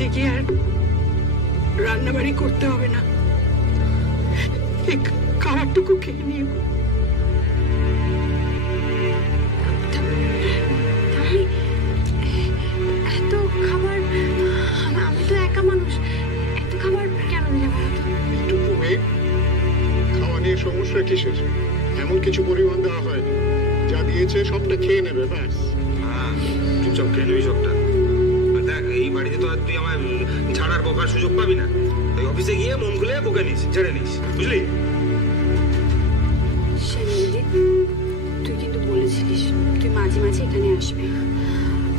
উঠে গিয়ে আর রান্নাবাড়ি করতে হবে না, এই খাবারটুকু খেয়ে নিয়ে। এত খাবার, আমি তো একা মানুষ, এত খাবার কেন দিলে বলো তো? এইটুকু মেয়ে, খাওয়া নিয়ে সমস্যা কিসের? এমন কিছু পরিমাণ দেওয়া হয়, যা দিয়েছে সবটা খেয়ে নেবে ব্যাস। হ্যাঁ, চুপচাপ খেয়ে নিবি সবটা। আর দেখ, এই বাড়িতে তো আর তুই আমার ছাড়ার বকার সুযোগ পাবি না। ওই অফিসে গিয়ে মন খুলে বকে নিস, ছেড়ে নিস, বুঝলি? তুই কিন্তু বলেছিলিস তুই মাঝে মাঝে এখানে আসবি,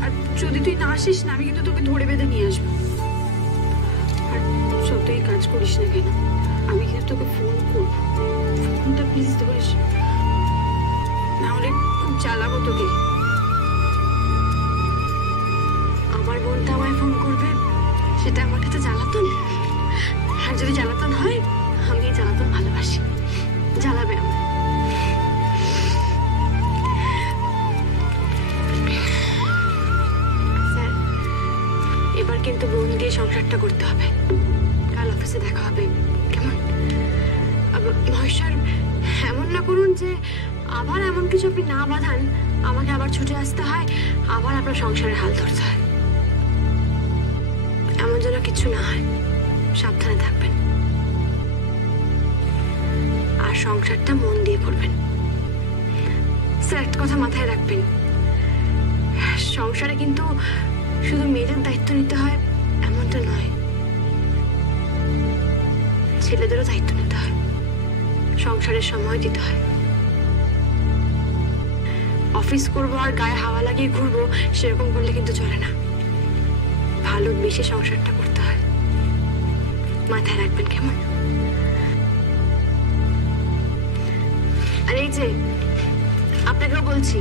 আর যদি তুই না আসিস না, আমি কিন্তু তোকে ধরে বেঁধে নিয়ে আসবো। আর যতই কাজ করিস না কেন, আমি কিন্তু তোকে ফোন করবো। ফোনটা প্লিজ ধরিস, নাহলে খুব জ্বালাবো তোকে। আমার বোনটা আমায় ফোন করবে, সেটা আমার কাছে জ্বালাতন। আর যদি জ্বালাতন হয়, আমি এই জ্বালাতন ভালোবাসি। জ্বালাবে আমার। স্যার, এবার কিন্তু বোন দিয়ে সংসারটা করতে হবে। কাল অফিসে দেখা হবে, কেমন? মহেশ্বর, এমন না করুন যে আবার এমন কিছু আপনি না বাঁধান, আমাকে আবার ছুটে আসতে হয়, আবার আপনার সংসারের হাল ধরতে হয়। এমন যেন কিছু না হয়, সাবধানে থাকবেন। আর সংসারটা মন দিয়ে করবেন। স্যার, একটা কথা মাথায় রাখবেন, সংসারে কিন্তু শুধু মেয়েদের দায়িত্ব নিতে হয় এমনটা নয়, ছেলেদেরও দায়িত্ব নিতে হয়, সংসারের সময় দিতে হয়। অফিস করবো আর গায়ে হাওয়া লাগিয়ে ঘুরবো, সেরকম করলে কিন্তু চলে না। ভালোবেসে সংসারটা করতে হয়, মাথায় রাখবেন, কেমন? আর এই যে আপনাকেও বলছি,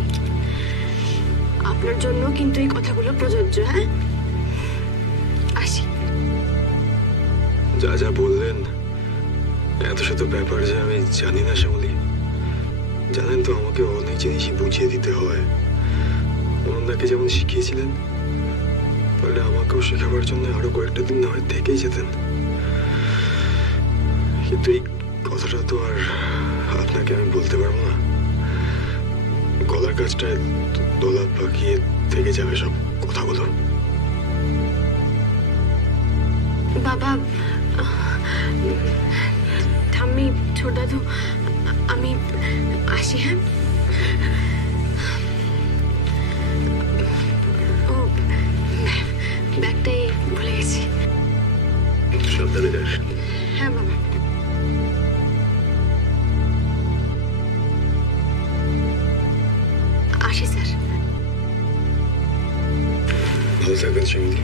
আপনার জন্য কিন্তু এই কথাগুলো প্রযোজ্য। হ্যাঁ, আসি। যা যা বললেন, এত শত ব্যাপার যে আমি জানি না শ্যামলী। জানেন তো, আমাকে অনেক জিনিসই বুঝিয়ে দিতে হয়। অনন্যাকে যেমন শিখিয়েছিলেন, তাহলে আমাকেও শেখাবার জন্য আরো কয়েকটা দিন না হয় থেকেই যেতেন। কিন্তু এই কথাটা তো আর আপনাকে আমি বলতে পারবো না। গলার কাছটায় দোলা পাকিয়ে থেকে যাবে সব কথাগুলো। বাবা, ঠাম্মি, ছোট দাদু, আমি আসি। হ্যাঁ, ও ব্যাগটাই ভুলে গেছি। সাবধানে যাস। হ্যাঁ বাবা। আসি স্যার। ভালো থাকবেন শ্যামলী।